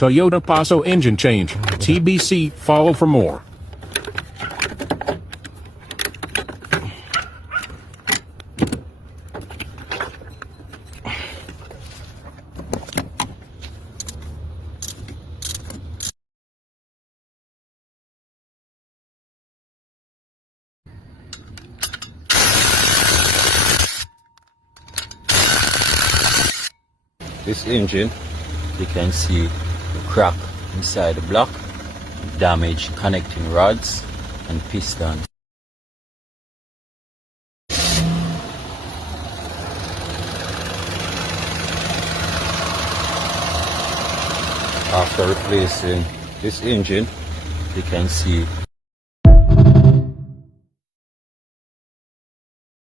Toyota Passo engine change. TBC, follow for more. This engine, you can see the crack inside the block, damaged connecting rods and pistons. After replacing this engine, you can see